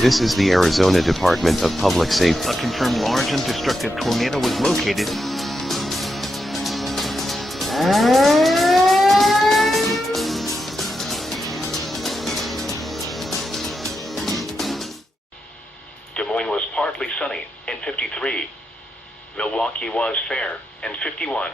This is the Arizona Department of Public Safety. A confirmed large and destructive tornado was located. Des Moines was partly sunny and 53. Milwaukee was fair and 51.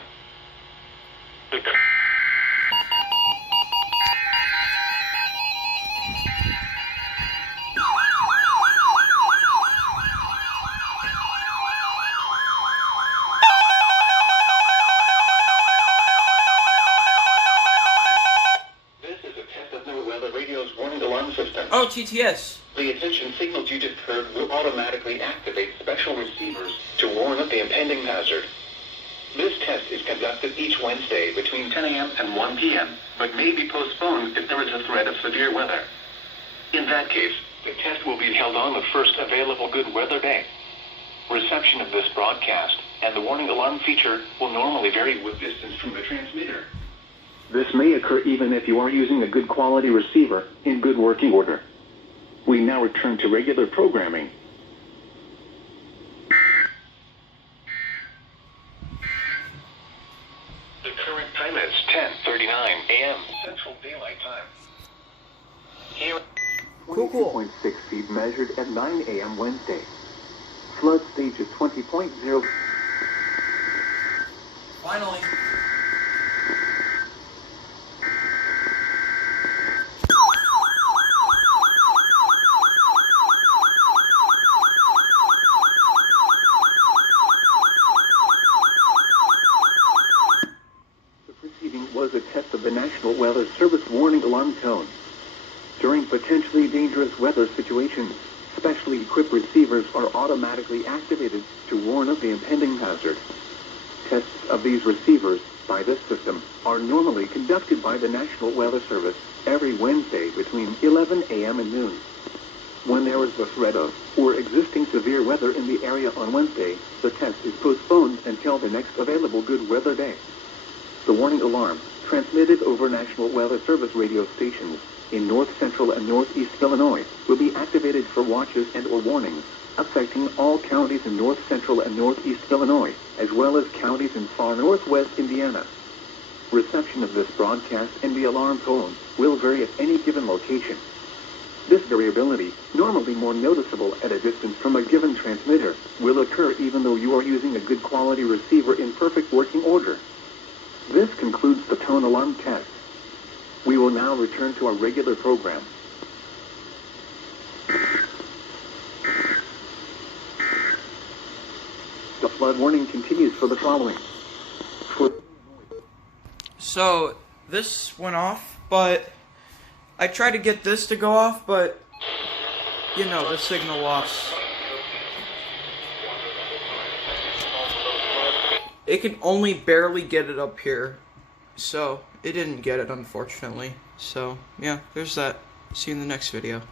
Oh, TTS. The attention signals you just heard will automatically activate special receivers to warn of the impending hazard. This test is conducted each Wednesday between 10 a.m. and 1 p.m., but may be postponed if there is a threat of severe weather. In that case, the test will be held on the first available good weather day. Reception of this broadcast and the warning alarm feature will normally vary with distance from the transmitter. This may occur even if you are using a good quality receiver in good working order. We now return to regular programming. The current time is 10:39 a.m. Central Daylight Time. Here, 22.6 feet measured at 9 a.m. Wednesday. Flood stage is 20.0. Finally. Was a test of the National Weather Service warning alarm tone. During potentially dangerous weather situations, specially equipped receivers are automatically activated to warn of the impending hazard. Tests of these receivers by this system are normally conducted by the National Weather Service every Wednesday between 11 a.m. and noon. When there is the threat of or existing severe weather in the area on Wednesday, the test is postponed until the next available good weather day. The warning alarm, transmitted over National Weather Service radio stations in north central and northeast Illinois, will be activated for watches and or warnings affecting all counties in north central and northeast Illinois, as well as counties in far northwest Indiana. Reception of this broadcast and the alarm tone will vary at any given location. This variability, normally more noticeable at a distance from a given transmitter, will occur even though you are using a good quality receiver in perfect working order. This concludes the tone alarm test. We will now return to our regular program. The flood warning continues for the following. So, this went off, but I tried to get this to go off, but, you know, the signal loss. It can only barely get it up here, so it didn't get it, unfortunately. So, yeah, there's that. See you in the next video.